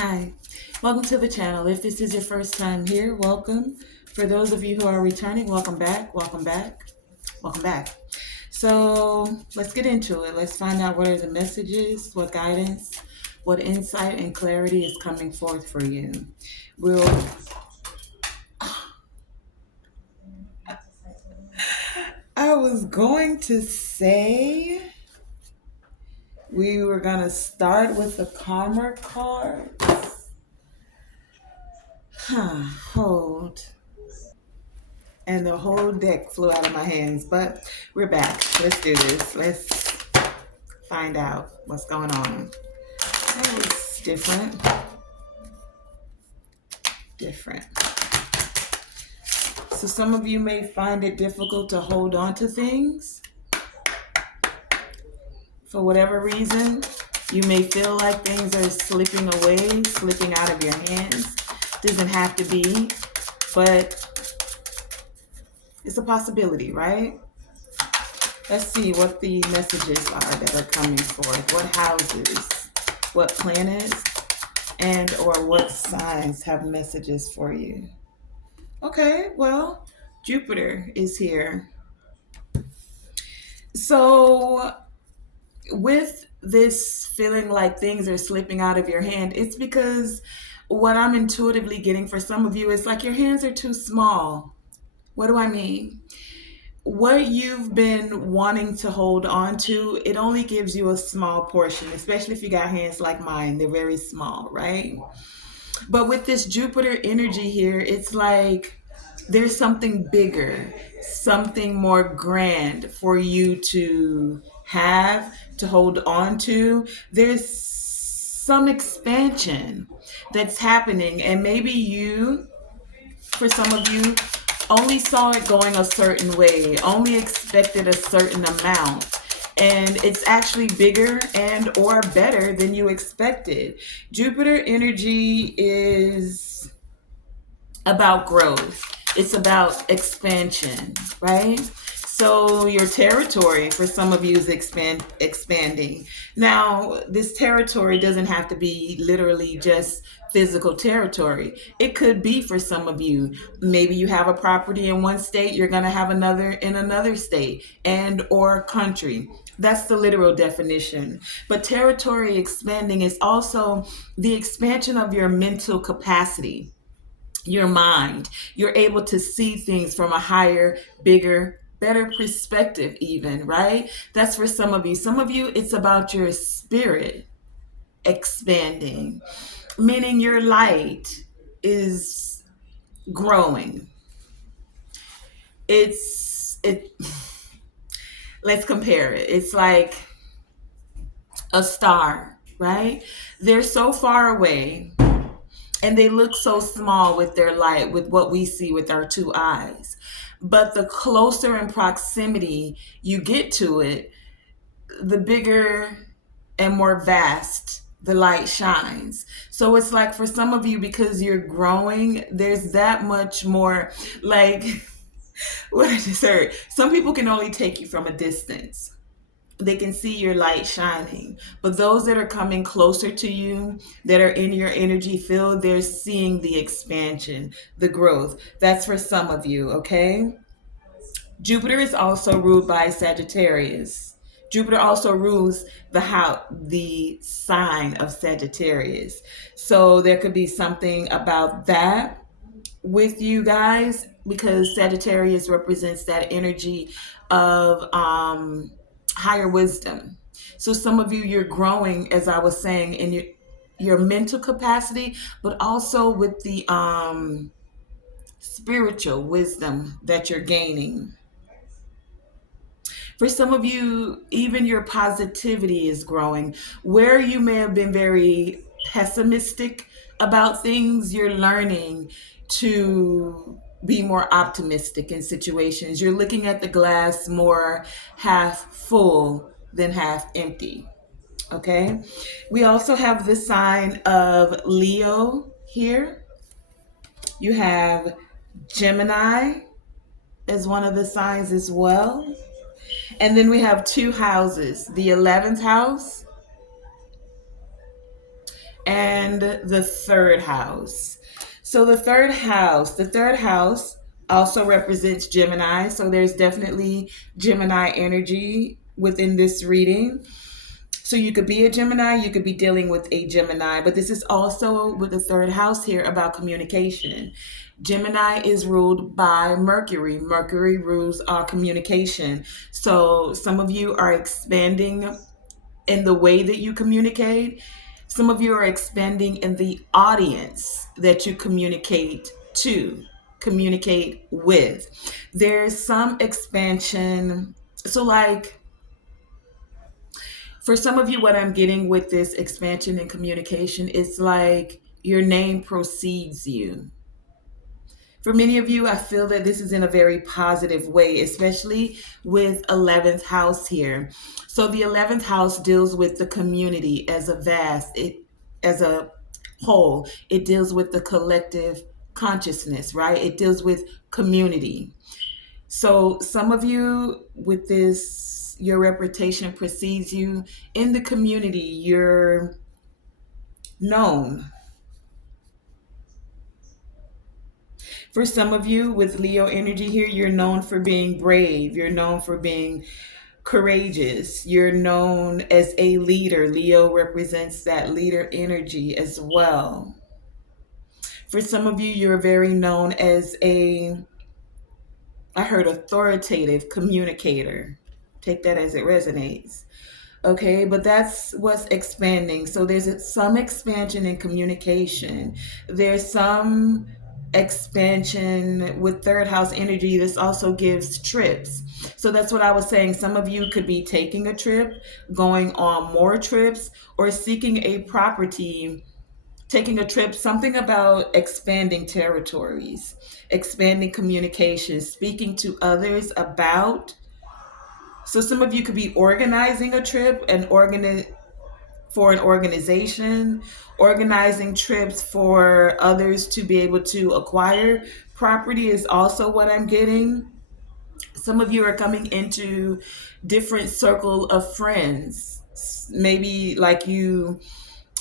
Hi, welcome to the channel. If this is your first time here, welcome. For those of you who are returning, welcome back, welcome back, welcome back. So let's get into it. Let's find out what are the messages, what guidance, what insight and clarity is coming forth for you. We'll, I was going to say we were going to start with the Karma card. Hold. And the whole deck flew out of my hands. But we're back. Let's do this. Let's find out what's going on. That was different. Different. So some of you may find it difficult to hold on to things for whatever reason. You may feel like things are slipping away, slipping out of your hands. Doesn't have to be, but it's a possibility, right? Let's see what the messages are that are coming forth. What houses, what planets, and or what signs have messages for you. Okay, well, Jupiter is here. So with this feeling like things are slipping out of your hand, it's because what I'm intuitively getting for some of you is like your hands are too small. What do I mean? What you've been wanting to hold on to, it only gives you a small portion, especially if you got hands like mine. They're very small, right? But with this Jupiter energy here, it's like there's something bigger, something more grand for you to have, to hold on to. There's some expansion that's happening, and maybe you, for some of you, only saw it going a certain way, only expected a certain amount. And it's actually bigger and or better than you expected. Jupiter energy is about growth. It's about expansion, right? So your territory for some of you is expanding. Now, this territory doesn't have to be literally just physical territory. It could be for some of you. Maybe you have a property in one state, you're going to have another in another state and or country. That's the literal definition. But territory expanding is also the expansion of your mental capacity, your mind. You're able to see things from a higher, bigger, better perspective, even, right? That's for some of you. Some of you, it's about your spirit expanding, meaning your light is growing. It let's compare it. It's like a star, right? They're so far away and they look so small with their light, with what we see with our two eyes. But the closer in proximity you get to it, the bigger and more vast the light shines. So it's like for some of you, because you're growing, there's that much more, like what I just heard. Some people can only take you from a distance. They can see your light shining. But those that are coming closer to you, that are in your energy field, they're seeing the expansion, the growth. That's for some of you, okay? Jupiter is also ruled by Sagittarius. Jupiter also rules the sign of Sagittarius. So there could be something about that with you guys, because Sagittarius represents that energy of higher wisdom. So some of you, you're growing, as I was saying, in your mental capacity, but also with the spiritual wisdom that you're gaining. For some of you, even your positivity is growing. Where you may have been very pessimistic about things, you're learning to be more optimistic in situations. You're looking at the glass more half full than half empty. Okay. We also have the sign of Leo here. You have Gemini as one of the signs as well. And then we have two houses, the 11th house and the third house. So the third house also represents Gemini. So there's definitely Gemini energy within this reading. So you could be a Gemini, you could be dealing with a Gemini, but this is also with the third house here about communication. Gemini is ruled by Mercury. Mercury rules our communication. So some of you are expanding in the way that you communicate. Some of you are expanding in the audience that you communicate with. There's some expansion. So, like, for some of you, what I'm getting with this expansion in communication is like your name precedes you. For many of you, I feel that this is in a very positive way, especially with 11th house here. So the 11th house deals with the community as a whole. It deals with the collective consciousness, right? It deals with community. So some of you with this, your reputation precedes you in the community. You're known. For some of you with Leo energy here, you're known for being brave. You're known for being courageous. You're known as a leader. Leo represents that leader energy as well. For some of you, you're very known as I heard authoritative communicator. Take that as it resonates. Okay, but that's what's expanding. So there's some expansion in communication. There's some expansion with third house energy. This also gives trips. So that's what I was saying. Some of you could be taking a trip, going on more trips, or seeking a property, taking a trip, something about expanding territories, expanding communication, speaking to others about. So some of you could be organizing a trip and for an organization, organizing trips for others to be able to acquire property is also what I'm getting. Some of you are coming into different circle of friends. Maybe like you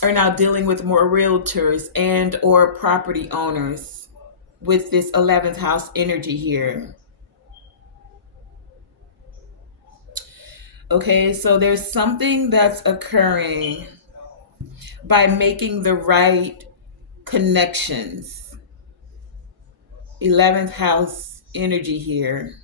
are now dealing with more realtors and or property owners with this 11th house energy here. Okay, so there's something that's occurring by making the right connections. 11th house energy here.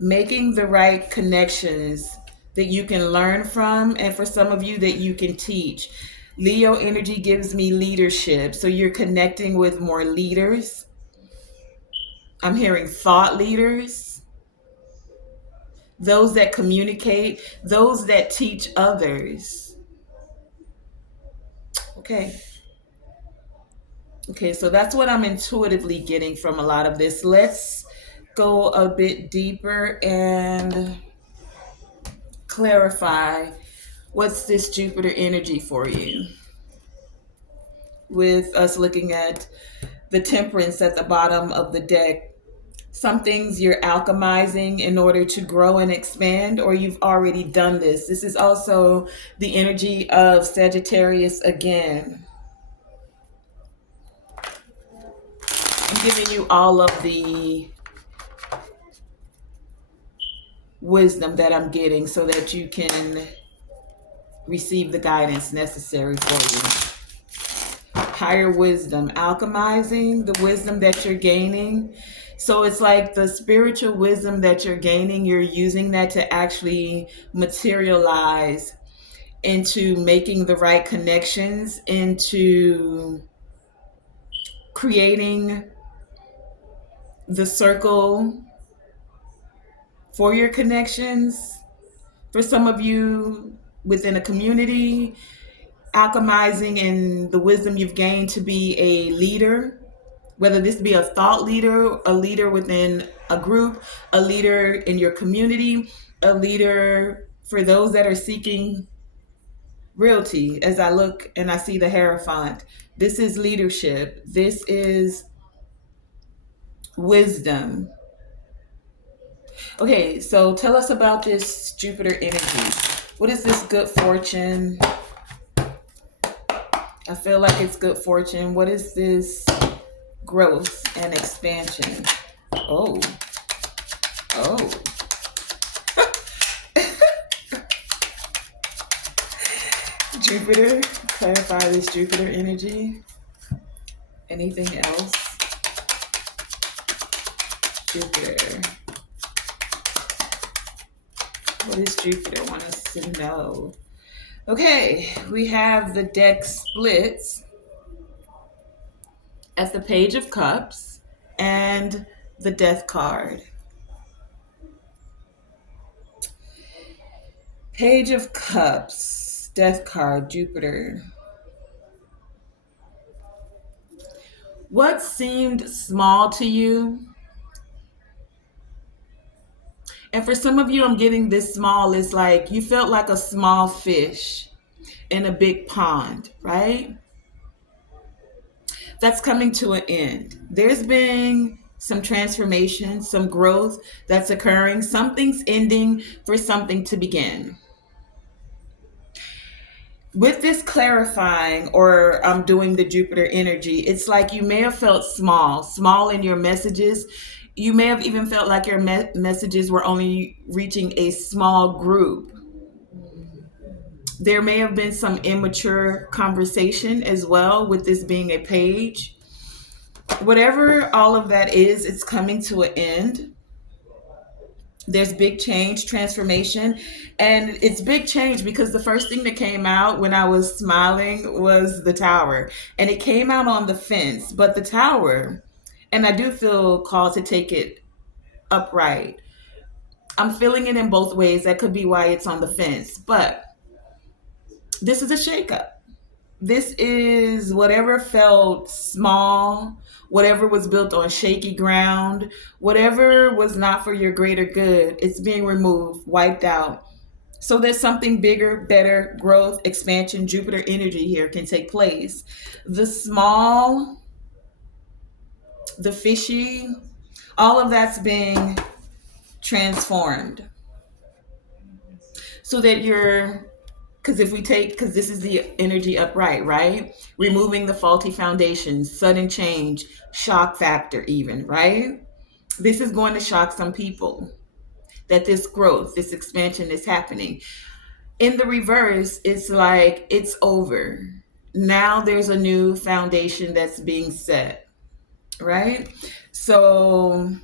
Making the right connections that you can learn from, and for some of you, that you can teach. Leo energy gives me leadership. So you're connecting with more leaders. I'm hearing thought leaders, those that communicate, those that teach others. Okay. Okay, so that's what I'm intuitively getting from a lot of this. Let's go a bit deeper and clarify what's this Jupiter energy for you. With us looking at the Temperance at the bottom of the deck, some things you're alchemizing in order to grow and expand, or you've already done this. This is also the energy of Sagittarius again. I'm giving you all of the wisdom that I'm getting so that you can receive the guidance necessary for you. Higher wisdom, alchemizing the wisdom that you're gaining. So it's like the spiritual wisdom that you're gaining, you're using that to actually materialize into making the right connections, into creating the circle for your connections. For some of you within a community, alchemizing in the wisdom you've gained to be a leader, whether this be a thought leader, a leader within a group, a leader in your community, a leader for those that are seeking realty. As I look and I see the Hierophant, this is leadership. This is wisdom. Okay, so tell us about this Jupiter energy. What is this good fortune? I feel like it's good fortune. What is this growth and expansion? Oh, oh. Jupiter, clarify this Jupiter energy. Anything else? Jupiter. What does Jupiter want us to know? Okay, we have the deck splits at the Page of Cups and the Death card. Page of Cups, Death card, Jupiter. What seemed small to you? And for some of you, I'm getting this small is like you felt like a small fish in a big pond, right? That's coming to an end. There's been some transformation, some growth that's occurring. Something's ending for something to begin. With this clarifying, or I'm doing the Jupiter energy, it's like you may have felt small in your messages. You may have even felt like your messages were only reaching a small group. There may have been some immature conversation as well with this being a page. Whatever all of that is, it's coming to an end. There's big change, transformation, and it's big change because the first thing that came out when I was smiling was the tower, and it came out on the fence, but the tower, and I do feel called to take it upright. I'm feeling it in both ways. That could be why it's on the fence, but this is a shakeup. This is whatever felt small, whatever was built on shaky ground, whatever was not for your greater good, it's being removed, wiped out. So there's something bigger, better, growth, expansion, Jupiter energy here can take place. The small, the fishy, all of that's being transformed so that you're, because if we take, because this is the energy upright, right? Removing the faulty foundations, sudden change, shock factor, even, right? This is going to shock some people that this growth, this expansion is happening. In the reverse, it's like it's over. Now there's a new foundation that's being set, right? So,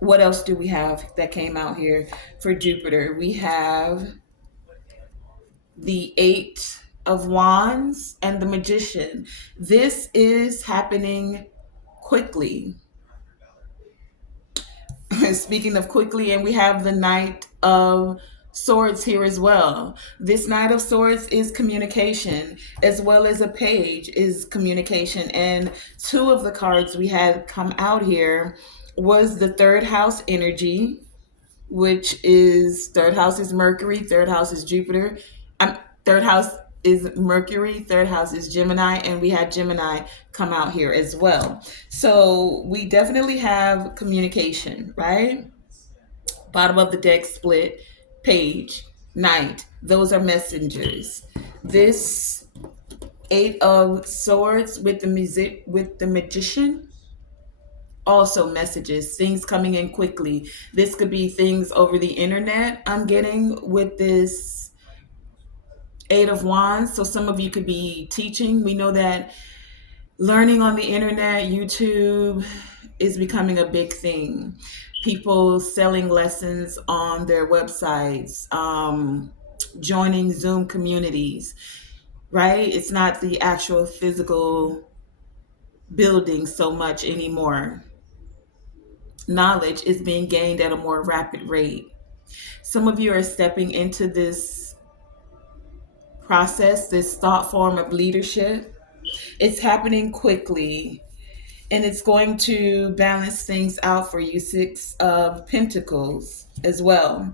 what else do we have that came out here for Jupiter? We have the Eight of Wands and the Magician. This is happening quickly. Speaking of quickly, and we have the Knight of Swords here as well. This Knight of Swords is communication, as well as a page is communication. And two of the cards we had come out here was the third house energy, which is third house is Mercury, third house is Jupiter. Third house is Mercury, third house is Gemini, and we had Gemini come out here as well. So we definitely have communication, right? Bottom of the deck split, page, knight. Those are messengers. This Eight of Swords with the magician, also messages, things coming in quickly. This could be things over the internet I'm getting with this Eight of Wands. So some of you could be teaching. We know that learning on the internet, YouTube is becoming a big thing. People selling lessons on their websites, joining Zoom communities, right? It's not the actual physical building so much anymore. Knowledge is being gained at a more rapid rate. Some of you are stepping into this process, this thought form of leadership. It's happening quickly, and it's going to balance things out for you. Six of Pentacles as well.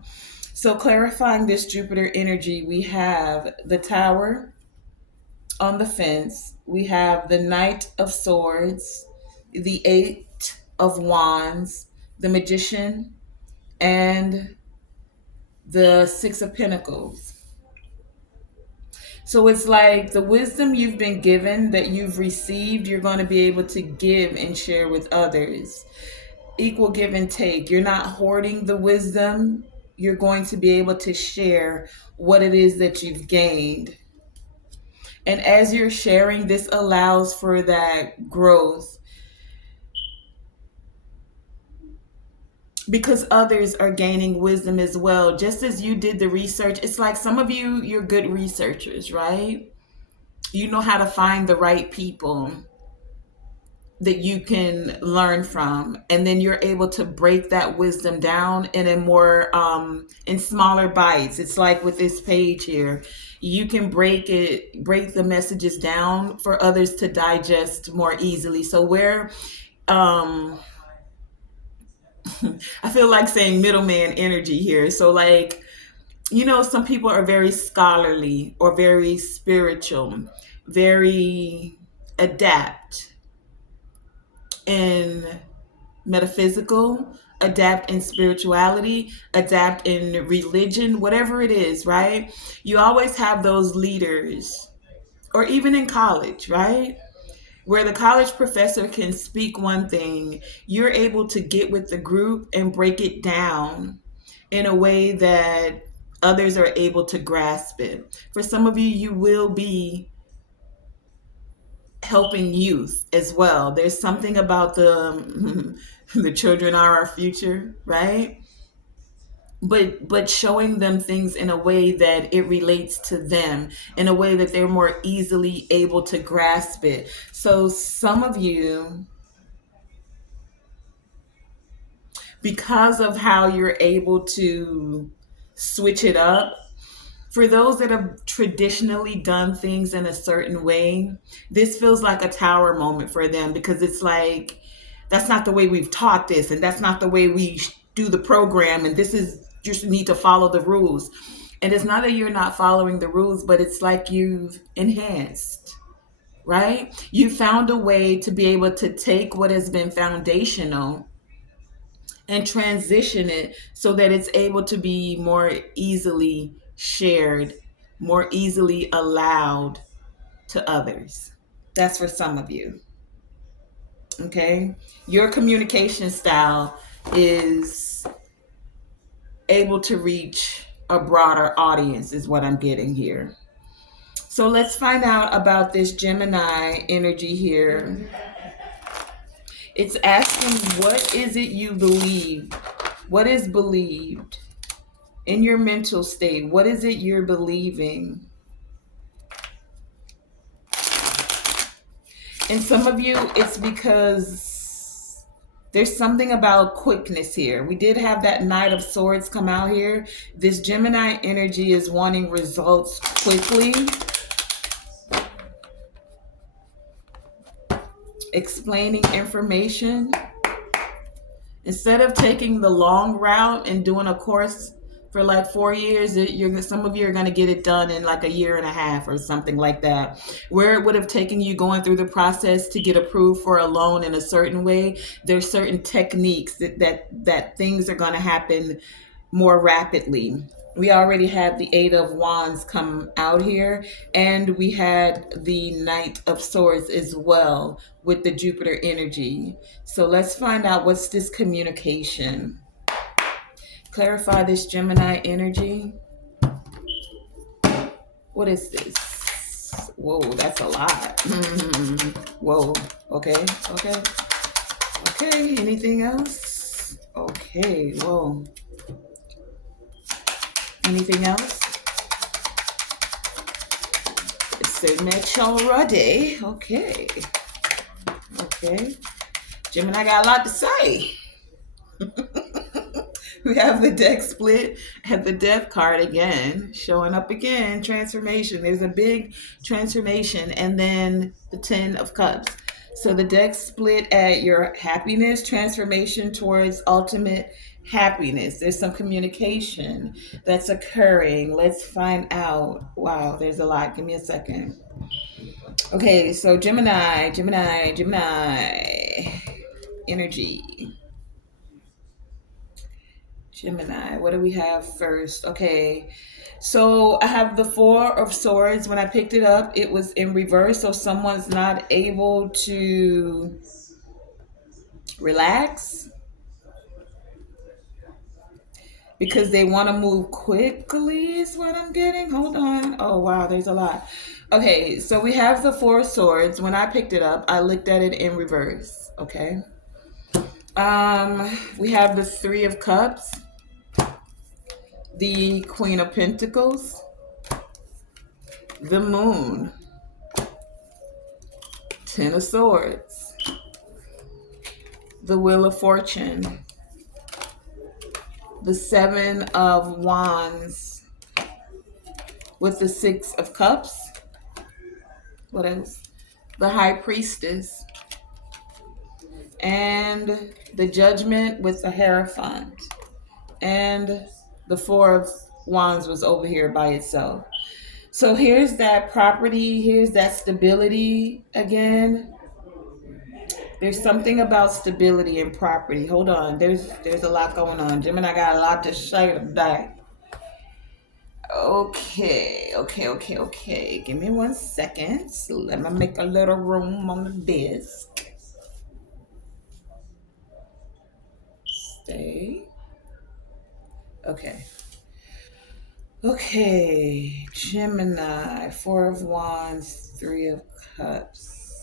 So clarifying this Jupiter energy, we have the Tower on the fence. We have the Knight of Swords, the Eight of Wands, the Magician, and the Six of Pentacles. So it's like the wisdom you've been given, that you've received, you're going to be able to give and share with others. Equal give and take. You're not hoarding the wisdom. You're going to be able to share what it is that you've gained. And as you're sharing, this allows for that growth because others are gaining wisdom as well. Just as you did the research, it's like some of you, you're good researchers, right? You know how to find the right people that you can learn from, and then you're able to break that wisdom down in a more in smaller bites. It's like with this page here, you can break the messages down for others to digest more easily. So where um I feel like saying middleman energy here. So like, some people are very scholarly or very spiritual, very adapt in metaphysical, adapt in spirituality, adapt in religion, whatever it is, right? You always have those leaders, or even in college, right? Where the college professor can speak one thing, you're able to get with the group and break it down in a way that others are able to grasp it. For some of you, you will be helping youth as well. There's something about the the children are our future, right? But showing them things in a way that it relates to them, in a way that they're more easily able to grasp it. So some of you, because of how you're able to switch it up, for those that have traditionally done things in a certain way, this feels like a tower moment for them, because it's like, that's not the way we've taught this, and that's not the way we do the program, and this is just need to follow the rules. And it's not that you're not following the rules, but it's like you've enhanced, right? You found a way to be able to take what has been foundational and transition it so that it's able to be more easily shared, more easily allowed to others. That's for some of you. Okay? Your communication style is able to reach a broader audience, is what I'm getting here. So let's find out about this Gemini energy here. It's asking, what is it you believe? What is believed? In your mental state, what is it you're believing? And some of you, it's because there's something about quickness here. We did have that Knight of Swords come out here. This Gemini energy is wanting results quickly. Explaining information. Instead of taking the long route and doing a course for like 4 years, some of you are going to get it done in like a year and a half or something like that. Where it would have taken you going through the process to get approved for a loan in a certain way, there's certain techniques that things are going to happen more rapidly. We already had the Eight of Wands come out here, and we had the Knight of Swords as well with the Jupiter energy. So let's find out, what's this communication. Clarify this Gemini energy. What is this? Whoa, that's a lot. Whoa. Okay. Okay. Okay. Anything else? Okay. Whoa. Anything else? Signature already. Okay. Okay. Gemini got a lot to say. We have the deck split and the Death card again, showing up again. Transformation. There's a big transformation. And then the Ten of Cups. So the deck split at your happiness, transformation towards ultimate happiness. There's some communication that's occurring. Let's find out. Wow, there's a lot. Give me a second. Okay, so Gemini energy. Gemini, what do we have first? Okay, so I have the Four of Swords. When I picked it up, it was in reverse, so someone's not able to relax because they want to move quickly, is what I'm getting. Hold on. Oh, wow, there's a lot. Okay, so we have the Four of Swords. When I picked it up, I looked at it in reverse. Okay. We have the Three of Cups, the Queen of Pentacles, the Moon, Ten of Swords, the Wheel of Fortune, the Seven of Wands with the Six of Cups. What else? The High Priestess, and the Judgment with the Hierophant. And the Four of Wands was over here by itself. So here's that property, here's that stability again. There's something about stability and property. Hold on, there's a lot going on. Gemini got a lot to say today. Okay. Give me 1 second. Let me make a little room on the desk. Stay. Okay. Okay, Gemini, Four of Wands, Three of Cups,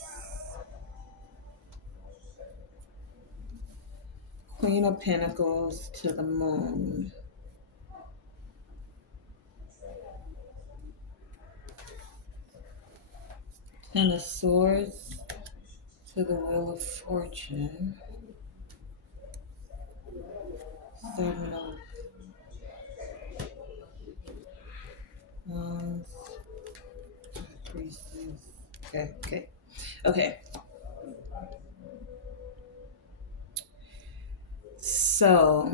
Queen of Pentacles to the Moon, Ten of Swords to the Wheel of Fortune, Seven of Wands, Priestess. Okay. So,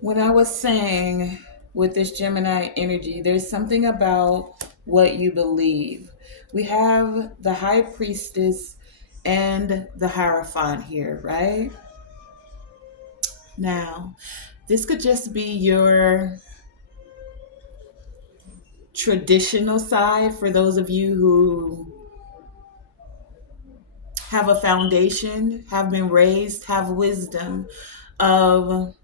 when I was saying with this Gemini energy, there's something about what you believe. We have the High Priestess and the Hierophant here, right? Now, this could just be your traditional side for those of you who have a foundation, have been raised, have wisdom of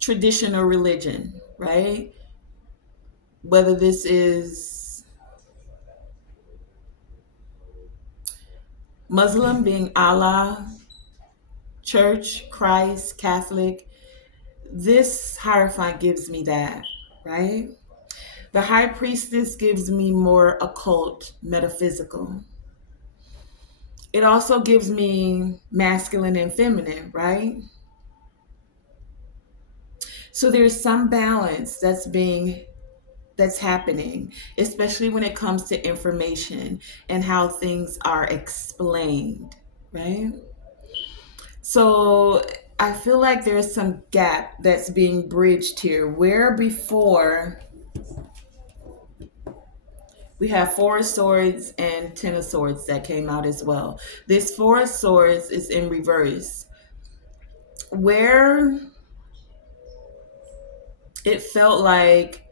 traditional religion, right? Whether this is Muslim, being Allah, church, Christ, Catholic, this Hierophant gives me that, right? The High Priestess gives me more occult, metaphysical. It also gives me masculine and feminine, right? So there's some balance that's happening, especially when it comes to information and how things are explained, right? So I feel like there's some gap that's being bridged here, where before we have Four of Swords and Ten of Swords that came out as well. This Four of Swords is in reverse, where it felt like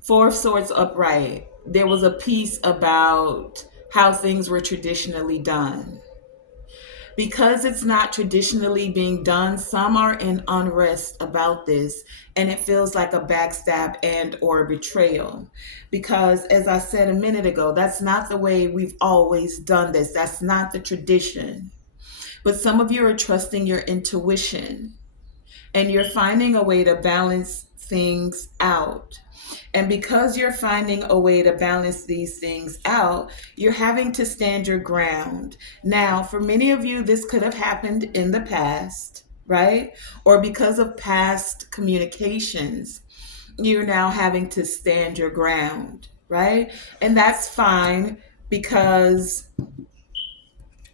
Four of Swords upright. There was a piece about how things were traditionally done. Because it's not traditionally being done, some are in unrest about this, and it feels like a backstab and or betrayal. Because as I said a minute ago, that's not the way we've always done this. That's not the tradition. But some of you are trusting your intuition, and you're finding a way to balance things out. And because you're finding a way to balance these things out, you're having to stand your ground. Now, for many of you, this could have happened in the past, right? Or because of past communications, you're now having to stand your ground, right? And that's fine, because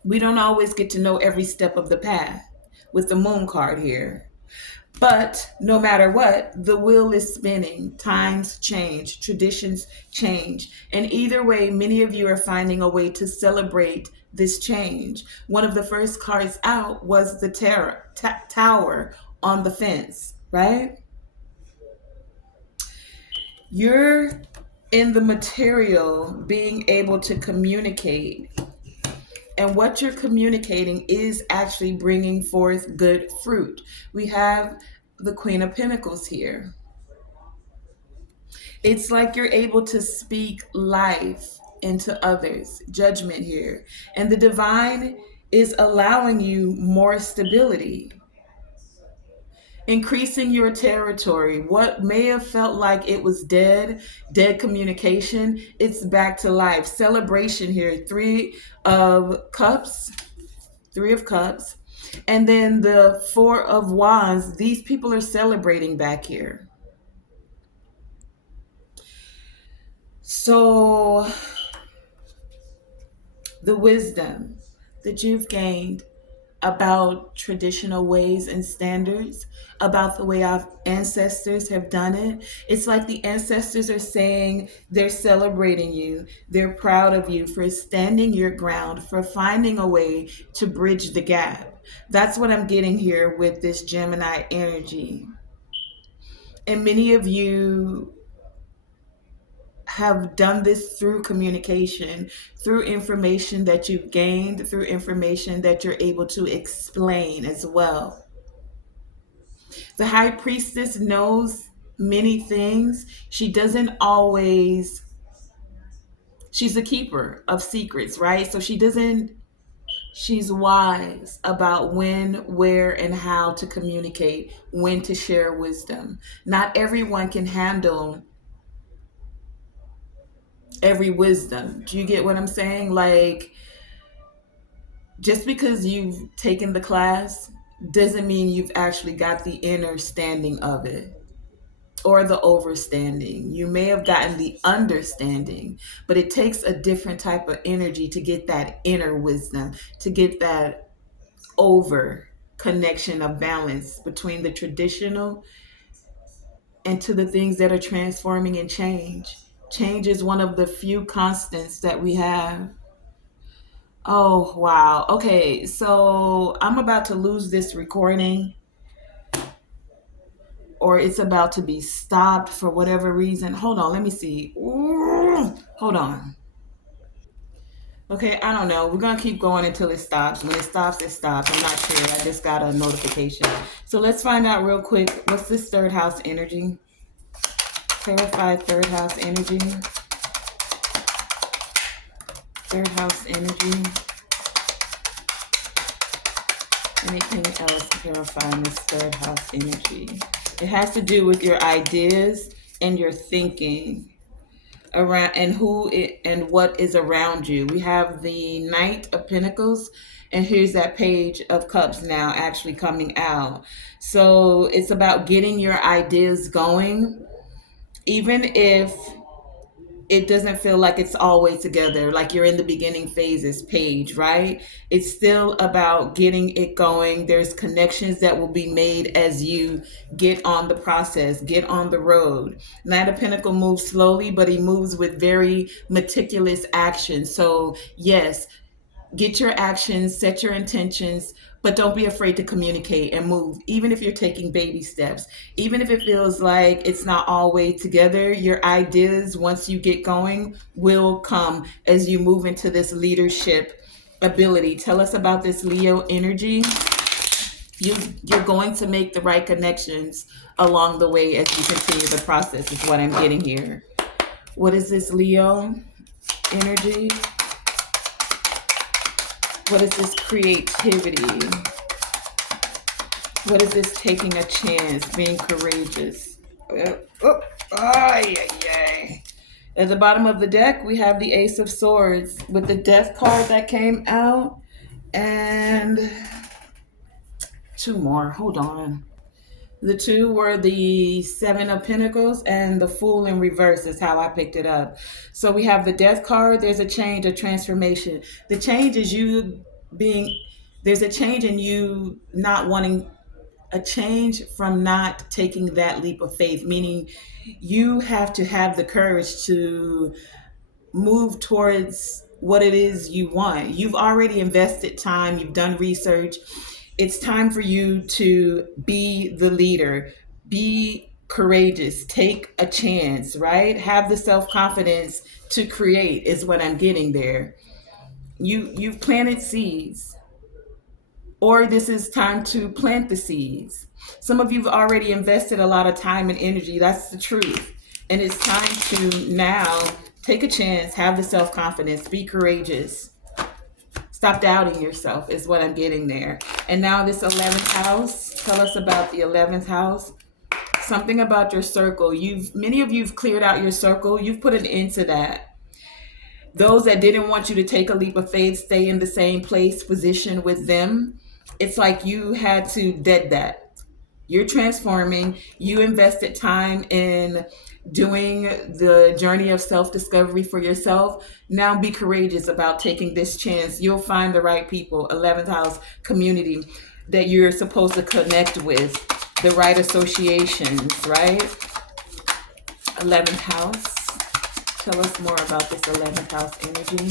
we don't always get to know every step of the path with the moon card here. But no matter what, the wheel is spinning. Times change, traditions change. And either way, many of you are finding a way to celebrate this change. One of the first cards out was the tower on the fence, right? You're in the material being able to communicate, and what you're communicating is actually bringing forth good fruit. We have the Queen of Pentacles here. It's like you're able to speak life into others, judgment here. And the divine is allowing you more stability, increasing your territory. What may have felt like it was dead communication, it's back to life. Celebration here. Of cups, Three of Cups. And then the Four of Wands. These people are celebrating back here. So the wisdom that you've gained about traditional ways and standards, about the way our ancestors have done it. It's like the ancestors are saying they're celebrating you. They're proud of you for standing your ground, for finding a way to bridge the gap. That's what I'm getting here with this Gemini energy. And many of you have done this through communication, through information that you've gained, through information that you're able to explain as well. The high priestess knows many things. She doesn't always, she's a keeper of secrets, right? So she's wise about when, where, and how to communicate, when to share wisdom. Not everyone can handle every wisdom. Do you get what I'm saying? Like, just because you've taken the class doesn't mean you've actually got the inner standing of it or the overstanding. You may have gotten the understanding, but it takes a different type of energy to get that inner wisdom, to get that over connection of balance between the traditional and to the things that are transforming and change. Change is one of the few constants that we have. Oh, wow. Okay, so I'm about to lose this recording, or it's about to be stopped for whatever reason. Hold on, let me see. Ooh, hold on. Okay, I don't know. We're going to keep going until it stops. When it stops, it stops. I'm not sure. I just got a notification. So let's find out real quick. What's this third house energy? Clarify third house energy. Third house energy. Anything else clarifying this third house energy? It has to do with your ideas and your thinking around and who it, and what is around you. We have the Knight of Pentacles, and here's that Page of Cups now actually coming out. So it's about getting your ideas going, even if it doesn't feel like it's always together, like you're in the beginning phases page, right? It's still about getting it going. There's connections that will be made as you get on the process, get on the road. Knight of Pentacle moves slowly, but he moves with very meticulous action. So yes, get your actions, set your intentions, but don't be afraid to communicate and move, even if you're taking baby steps. Even if it feels like it's not all way together, your ideas, once you get going, will come as you move into this leadership ability. Tell us about this Leo energy. You're going to make the right connections along the way as you continue the process, is what I'm getting here. What is this Leo energy? What is this creativity? What is this taking a chance, being courageous? Oh, ay, ay, ay. At the bottom of the deck, we have the Ace of Swords with the Death card that came out. And two more. Hold on. The two were the Seven of Pentacles, and the Fool in reverse is how I picked it up. So we have the Death card. There's a change, a transformation. The change is you being, there's a change in you not wanting A change from not taking that leap of faith, meaning you have to have the courage to move towards what it is you want. You've already invested time, you've done research. It's time for you to be the leader, be courageous, take a chance, right? Have the self-confidence to create is what I'm getting there. You've planted seeds, or this is time to plant the seeds. Some of you've already invested a lot of time and energy. That's the truth. And it's time to now take a chance, have the self confidence, be courageous. Stop doubting yourself, is what I'm getting there. And now, this 11th house, tell us about the 11th house. Something about your circle. Many of you've cleared out your circle, you've put an end to that. Those that didn't want you to take a leap of faith, stay in the same place, position with them. It's like you had to dead that. You're transforming. You invested time in doing the journey of self-discovery for yourself. Now be courageous about taking this chance. You'll find the right people, 11th house community that you're supposed to connect with, the right associations, right? 11th house. Tell us more about this 11th house energy.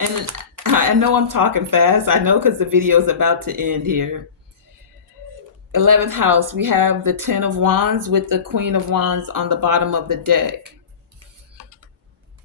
And I know I'm talking fast. I know because the video is about to end here. 11th house, we have the 10 of Wands with the Queen of Wands on the bottom of the deck.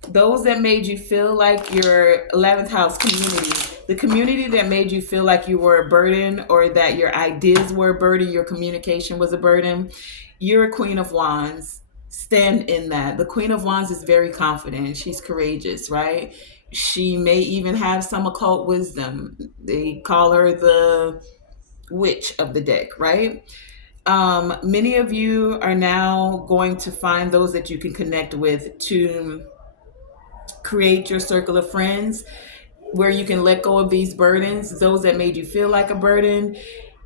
Those that made you feel like your 11th house community, the community that made you feel like you were a burden, or that your ideas were a burden, your communication was a burden, you're a Queen of Wands. Stand in that. The Queen of Wands is very confident. She's courageous, right? She may even have some occult wisdom. They call her the witch of the deck, right? Many of you are now going to find those that you can connect with to create your circle of friends where you can let go of these burdens, those that made you feel like a burden.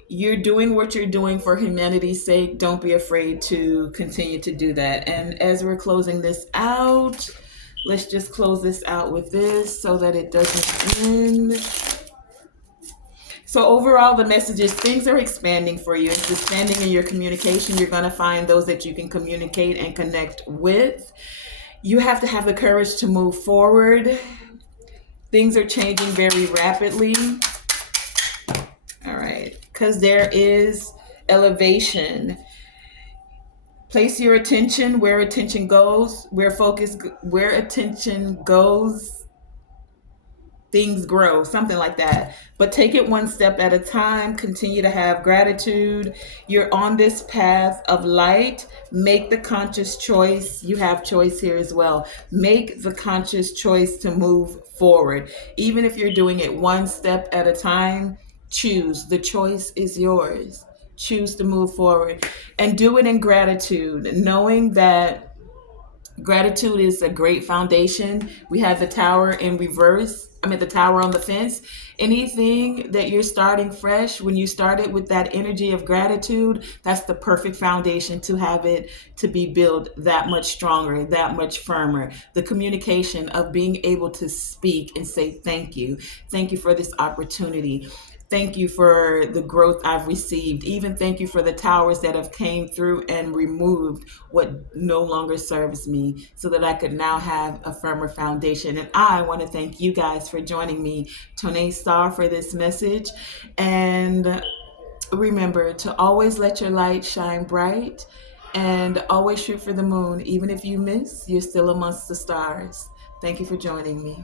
You're doing what you're doing for humanity's sake. Don't be afraid to continue to do that. And as we're closing this out, let's just close this out with this so that it doesn't end. So overall, the message is things are expanding for you. It's expanding in your communication. You're going to find those that you can communicate and connect with. You have to have the courage to move forward. Things are changing very rapidly. All right. Because there is elevation. Place your attention where attention goes, where attention goes, things grow, something like that. But take it one step at a time. Continue to have gratitude. You're on this path of light. Make the conscious choice. You have choice here as well. Make the conscious choice to move forward. Even if you're doing it one step at a time, choose. The choice is yours. Choose to move forward and do it in gratitude, knowing that gratitude is a great foundation. We have the tower in reverse. The tower on the fence. Anything that you're starting fresh, when you start it with that energy of gratitude, that's the perfect foundation to have it to be built that much stronger, that much firmer. The communication of being able to speak and say thank you. Thank you for this opportunity. Thank you for the growth I've received. Even thank you for the towers that have came through and removed what no longer serves me so that I could now have a firmer foundation. And I want to thank you guys for joining me, Tonae Star, for this message. And remember to always let your light shine bright and always shoot for the moon. Even if you miss, you're still amongst the stars. Thank you for joining me.